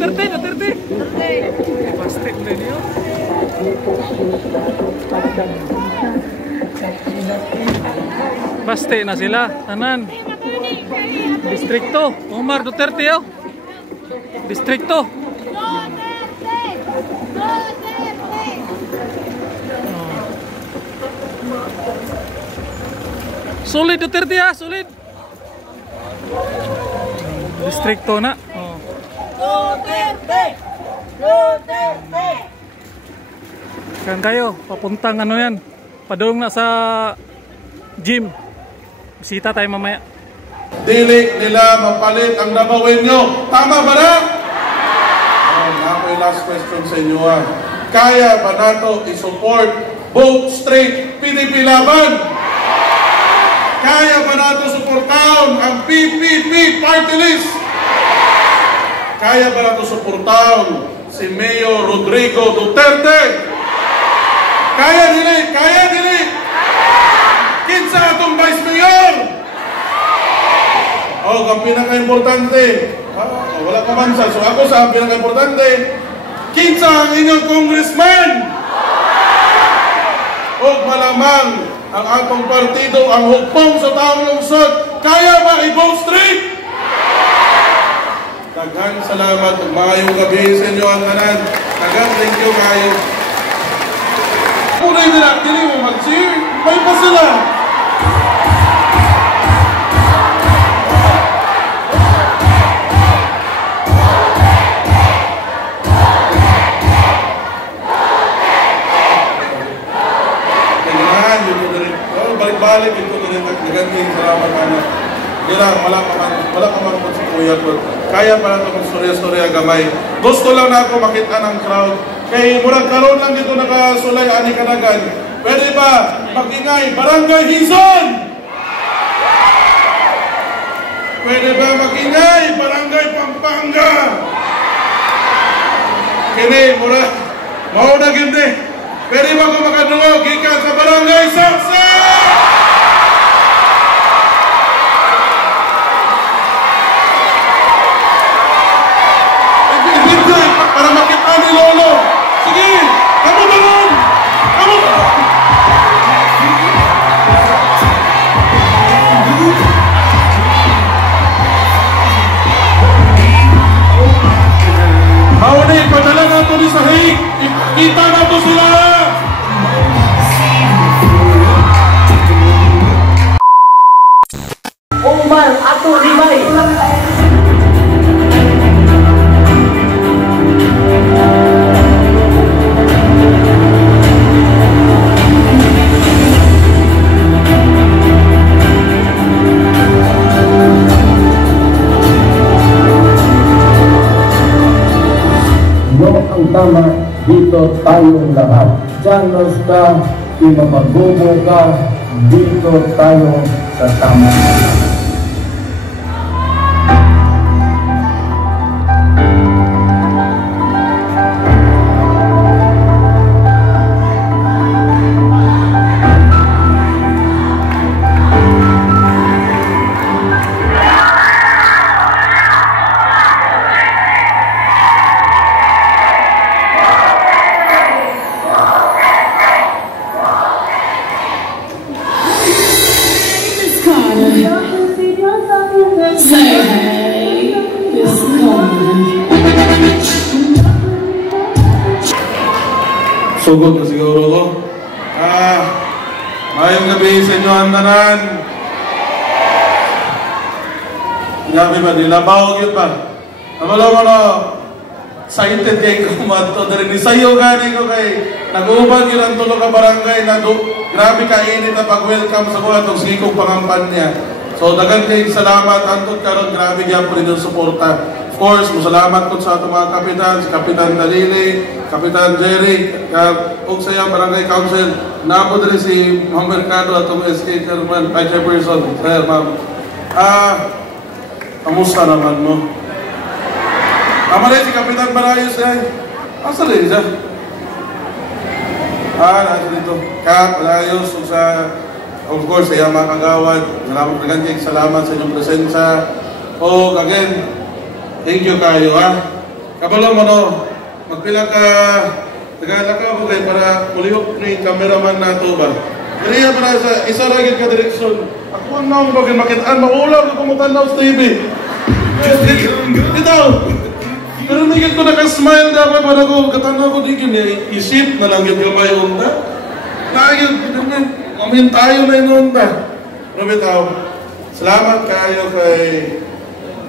Duterte, Duterte. Plastic na niyo. Paste na sila, tanan. Distrito, Omar Duterte yo. Distrito. Solid Duterte ya, solid. Distrito na. Duterte! Duterte! Kan kayo, papuntang ano yan. Padung na sa gym. Bisita tayo mamaya. Dili nila mapalit ang nabawin nyo. Tama ba na? Ako'y last question sa inyo ha. Kaya ba nato i-support vote straight PDP laban? Kaya ba nato suportahan ang PPP party list? Kaya ba nato suportahan si Mayor Rodrigo Duterte? Kaya dili! Kaya dili! Kinsa atong Vice Mayor? Ang pinaka-importante. Wala ka man sa. So ako sa pinaka-importante. Kinsa ang inyong congressman? O malamang ang atong partido ang hukpong sa taong lungsod. Kaya ba i-vote straight? Daghang salamat. Maayong gabi sa inyo ang tanan. Daghang thank you kayo. Punay nila, dili mo mag-cheer. May pa sila. Balik-balik ito na rin nagdaganting salamat anak. Hindi lang, wala ka man sa kuya ko. Kaya pala ito mag-storya-storya gamay. Gusto lang na ako makita ng crowd. Kaya murag karoon lang dito nakasulay ani kanagan. Pwede ba mag-ingay Barangay Hison? Pwede ba mag-ingay Barangay Pampanga? Kini, murag mauna gindi. Pwede ba kung makadungog ikan sa Barangay Saksa? Para makita ni Lolo. Sige, kamu balon! Kamu! Mauna ipadala na ito ni Sahig. Kita na ito sila! Umar Ato Rimay! Ang tama dito tayong lahat. Diyan ka, imapagubo ka, dito tayo sa tama. Sugod na siguro ko. Mayong gabi sa inyo ang tanan. Gabi ba? Nilabaw yun ba? Namalaw mo na excited kay kumanto. Dari ni sayo gani ko kay nag-uban yun ang tulog ka barangay na grabe ka init na pag-welcome sa mga itong sikong pangampanya. So dagang kayong salamat. Antod karon grabe yan po rin yung suporta. Of course, masalamat ko sa itong mga kapitan, si Kapitan Dalili, Kapitan Jerry, o sa iyang Barangay Council, napo rin si Ma'am Mercado at itong SK Chairman, Chairperson, Sir Ma'am. Kamusta naman mo? Amalay si Kapitan Barayos ay, asa rin siya? Nasa dito. Kap, Barayos, sa, of course, sa iyang mga kagawad, salamat sa inyong presensya. O, again, thank you kayo ha. kabalo mo no, magpila ka, tagalaka mo kayo para mulihok ni cameraman na ito ba? Kaya para sa isa lagi ka direksyon, ako ang naong bagay makitaan, maulaw ka kumutanaw sa TV. Ito, pero nagigit ko nakasmile na ako, para ko, katanaw ko di kanya, isip na lang yung gamay unta. Nagigit, mamin tayo na yung unta. Pero bitaw, salamat kayo kay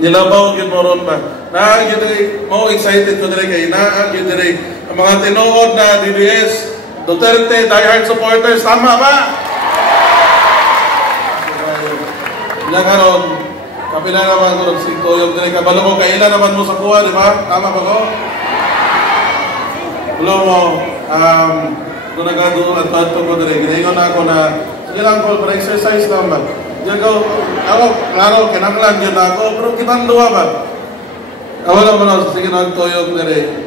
nilabaw yun mo ron ba? Naagyo diri, mo excited ko diri kay naagyo diri ang mga tinuod na DDS, Duterte, diehard supporters, tama ba? Ilan karon, kapila naman ko, si Toyog diri, kabalo ko, kailan naman mo sa kuha, di ba? Tama ba ko? Hello mo, kung nagado at pato ko diri, ginayon ako na, sige lang ko, para exercise lang ba? Diyan ko, ako, klaro, kinanglan yun ako, pero kitang luwa ba? Wala mo na, sige na Toyog diri.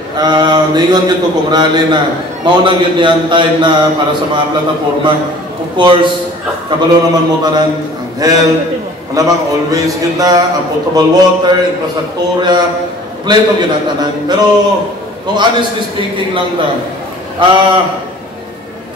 Naingon ko kung rally na maunang yun yan time na para sa mga plataforma. Of course, kabalo naman mo tanan ang health, malamang always yun na, ang potable water, infrastrukturya, kompleto yun ang tanan. Pero kung honestly speaking lang na,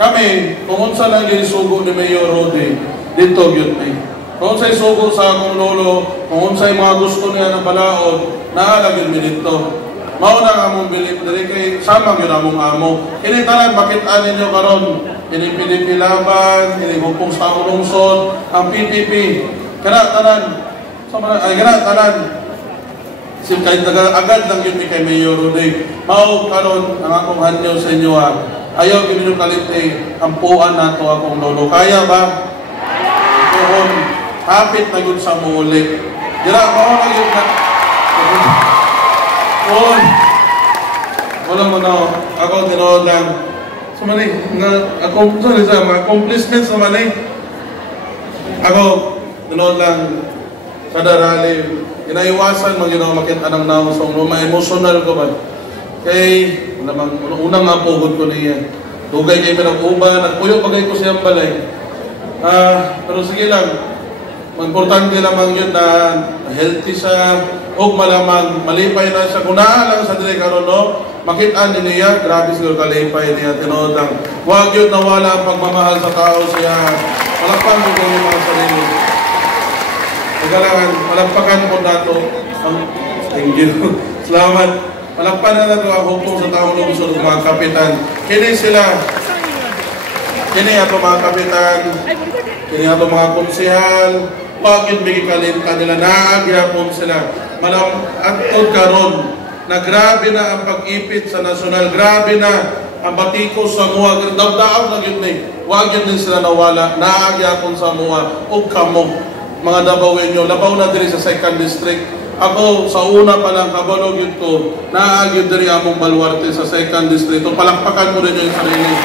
kami, kung unsa lang yung sugo ni Mayor Rodi, dito yun eh. Kung unsa'y sugo sa akong lolo, kung unsa'y mga gusto niya ng balaod, naalagin mi dito. Mauna nga mong bilip diri kay samang yun among amo. Kini tanan makitaan ninyo karon. Kini PDP laban, kini hupong sa lungsod, ang PPP. Kana tanan. Kana tanan. Sim kay agad lang yun kay Mayor Rodi. Mao karon ang akong hanyo sa inyo ha. Ayaw gid ninyo kalite ang puan nato akong lolo. Kaya ba? Kung hapit na yun sa muli. Dira mao na yun na. Oh, wala mo na ako tinood lang. So mali, ako sorry sa mga accomplishments na mali. Ako tinood lang kada rally. Inaiwasan mo ginawa makita ng nausong luma emotional ko ba? Kay namang unang apugod ko niya. Dugay kay pinag-uba, nagpuyo pagay ko siyang balay. Pero sige lang. Importante lamang yun na healthy siya o malamang malipay na siya. Kung lang sa dire karon no, makitaan din niya, grabe siguro kalipay niya, tinood lang. Huwag yun nawala ang pagmamahal sa tao siya. Malakpan mo kung yung mga sarili. Magalangan, malakpakan po nato. Thank you. Salamat. Malakpan na nato ang hupong sa taong lungsod ng mga kapitan. Kini sila. Kini ato mga kapitan. Kini ato mga konsehal. Huwag yun bigay kalinta nila, naagyapon sila. Malam, atod karon na grabe na ang pag-ipit sa nasyonal, grabe na ang batikos sa mua, dabdaab na yun eh. Huwag yun din sila nawala, naagyapon sa mua, o kamo, mga Dabawin nyo, labaw na diri sa 2nd District. Ako, sa una pa lang, kabalog yun ko, naagyo diri among Baluarte sa 2nd District. Palakpakan mo rin yung sarili.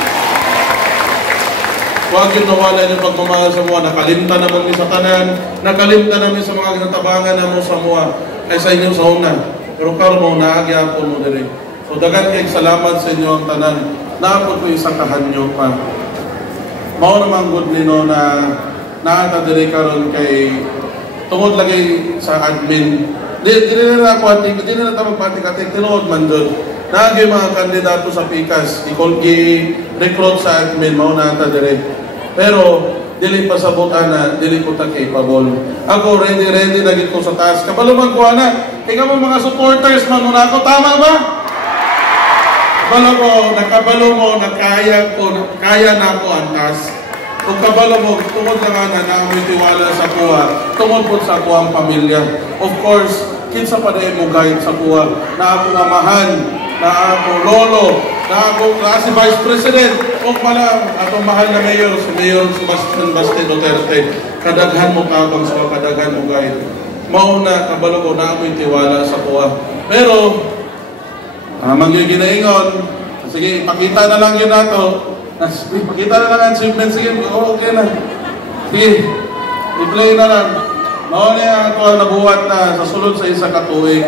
Huwag yun nawala yung pagmamahal sa mua. Nakalimta naman mi sa tanan. Nakalimta namin sa mga ginatabangan namin sa mua. Ay sa inyo sa una. Pero karon mo, naagyapon mo diri. So dagan kayong salamat sa inyo ang tanan. Naapot ko isang kahanyo pa. Mao naman good nino na naata diri karon kay tungod lagi sa admin. Di na ako ating, di na natin magpatik-atik. Tinood man doon. Nagay mga kandidato sa PICAS. I-recruit sa admin. Mao naata diri. Pero, dili pa sa buta na, dili ko ta capable. Ako, ready na ko sa taas. Kabalo magkuha na. Tingnan mo mga supporters man muna ako. Tama ba? Kabalo ko, nakabalo mo, kaya na ako ang taas. Kung kabalo mo, tungod lang na amoy tiwala sa kuha. Tungod po sa kuha ang pamilya. Of course, kinsa pa rin mo guide sa kuha. Na ako amahan, na ako lolo, na si Vice President, o pala atong mahal na Mayor, si Mayor Sebastian Basti Duterte, kadaghan mo tabang sa kadaghan mo guide. Mauna, kabalo ko na ako'y tiwala sa kuha. Pero, mangyay ginaingon, sige, ipakita na lang yun nato. Ipakita na lang ang achievement, sige, okay na. Sige, i-play na lang. Mauna ang ito ang nabuhat na sa sulod sa isa katuig.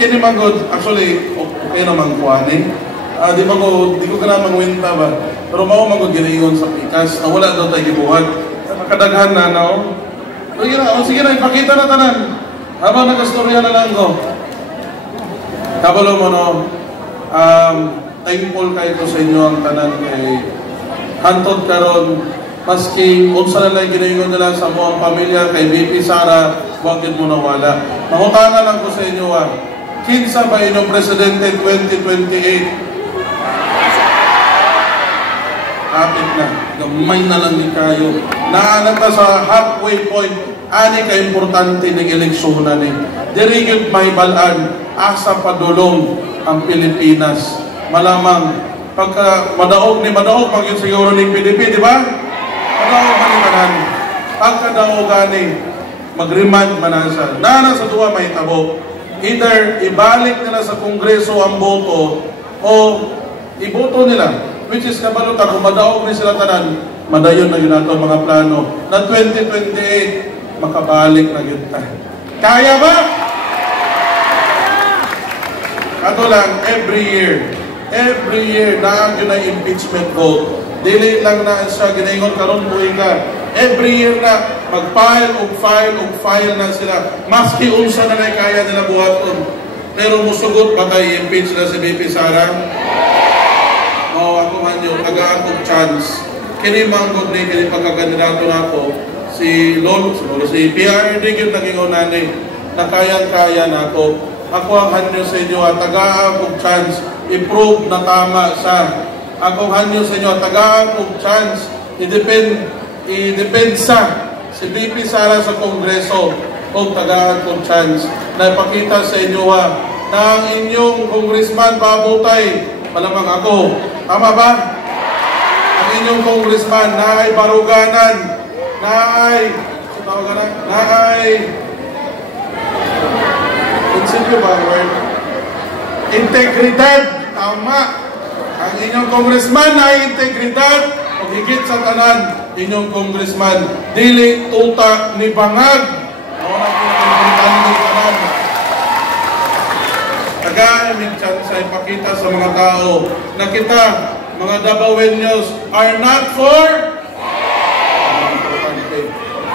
Kini magod, actually, okay naman kuha ni. Di ko ka na mangwinta ba? Pero mao magod ginaingon sa PICAS na wala daw tayo gibuhat. Nakadaghan na, no? Sige na, ipakita na tanan. Habang nagastorya na lang ko. Kabalo mo no, thankful kayo ko sa inyo ang tanan kay hantod karon maski unsa na lang ginaingon nila sa mo ang pamilya kay BP Sara, wag yun mo nawala. Mahutana lang ko sa inyo kinsa ba inyong presidente 2028? Kapit na, gamay na lang ni kayo. Naanak na sa halfway point, ani ka-importante ng eleksyon na ni. Dirigid may balaan, asa padulong ang Pilipinas. Malamang, pagka madaog, pag yun siguro ng PDP, di ba? Madaog manimanan. Pagka daogan ni, mag-remand manasa. Nana sa duwa may tabo. Either ibalik nila sa Kongreso ang boto o iboto nila. Which is kabalutan, kung madaog ni sila tanan, madayon na yun nato mga plano na 2028 makabalik na yun tayo. Kaya ba? Ato lang, every year, naang yun na impeachment vote. Dili lang na siya, ginaingon karon buhay ka. Every year na, mag-file na sila. Maski unsa na kaya nila buhaton. Pero musugot ba kayo impeach na si BP Sara? Ako man yung taga-akong chance. Kini manggod ni, kini pagkakandidato na ako, si Lolo, si PRD yung naging unani, na kayang-kaya na ako. Ako ang hanyo sa inyo, taga-akong chance, i-prove na tama sa. Ako ang hanyo sa inyo, taga-akong chance, i-depensa si BP Sara sa Kongreso, o taga-akong chance, na ipakita sa inyo na ang inyong congressman pabutay, malamang ako. Tama ba? Ang inyong congressman na ay baruganan, na ay prinsipyo ba word? Integridad. Tama. Ang inyong congressman na ay integridad o higit sa tanan, inyong congressman dili tuta ni bangag. Taga-aming chance ay ipakita sa mga tao na kita, mga Dabawenyos, are not for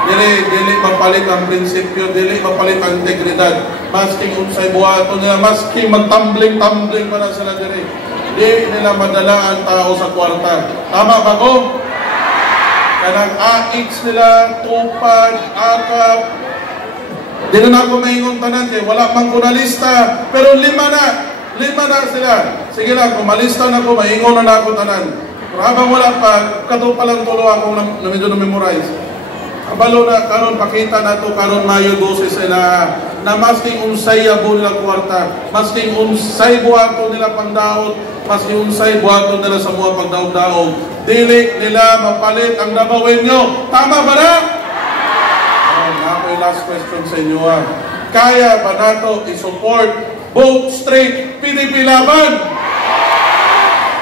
dili mapalit ang prinsipyo, dili mapalit ang integridad. Maski unsay buhaton nila, maski magtumbling-tumbling pa na sila dili. Di nila madala ang tao sa kwarta. Tama ba ko? Kanang AX nila, tupad, akap, di na ako maingon tanan kay wala mang ko na lista, pero lima na sila. Sige lang, kung malista na ko, maingon na ako tanan. Pero habang wala pa, kato pa lang tulo akong medyo na-memorize. Kabalo na, karon pakita na to, karon Mayo 12 sila, na masking unsay yabo nilang kwarta, masking unsay buhato nila pangdaot, masking unsay buhato nila sa mga pagdaog-daog, dili nila mapalit ang Dabawenyo. Tama ba na? Last question sa inyo kaya ba nato i-support vote straight PDP laban?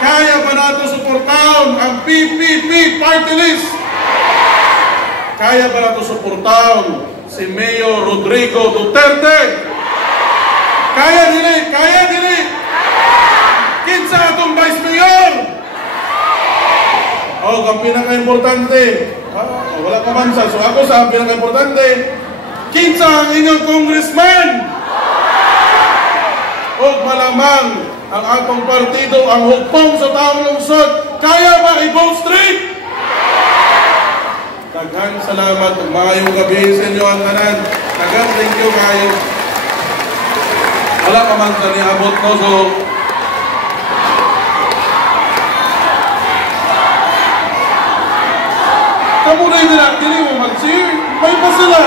Kaya ba nato suportahan ang PPP party list? Kaya ba nato suportahan si Mayor Rodrigo Duterte? Kaya dili kinsa atong Vice Mayor? Ang pinaka-importante wala pa man sa. So ako sa pinaka-importante, kinsa ang inyong congressman? O malamang ang atong partido ang hugpong sa taong lungsod. Kaya ba i-vote straight? Daghang salamat. Maayong gabi sa inyo ang tanan. Daghang thank you kayo. Wala pa man sa niabot ko. So kamu na yung dili mo mag-cheer. May pa sila.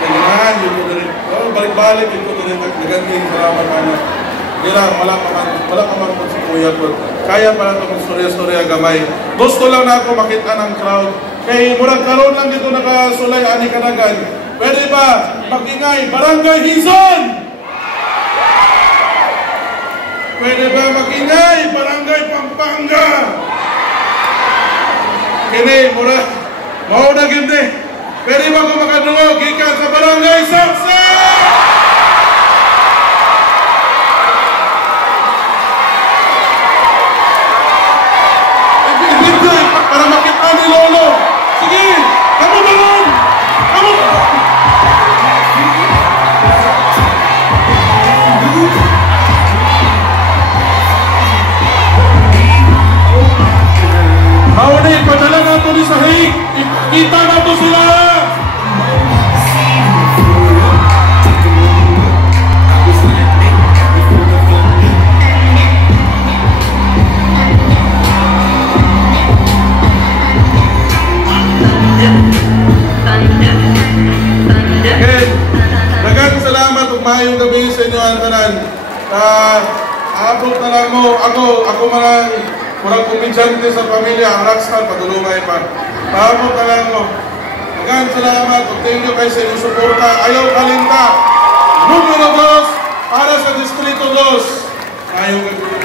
Tingnan, yun ko na rin. Balik-balik, yun ko na rin. Naganting, salamat anak. Wala pa man po si Kuya po. Kaya pala ito mag-storya-storya gamay. Gusto lang na ako makita ng crowd. Kay murag karon lang dito nakasulay ani kanagan. Pwede ba mag-ingay Barangay Hison? Pwede ba mag-ingay Barangay Pampanga? Kini murag mao na gindi. Pwede ba ko makadungog gikan sa Barangay Saksa? Abot na lang mo, ako man murang komedyante sa pamilya, ang rockstar, padulungay pa. Paabot na lang mo. Magaan salamat, thank you kayo sa inyong suporta. Ayaw kalinta. Numero 2, para sa Distrito 2. Ayaw kalinta.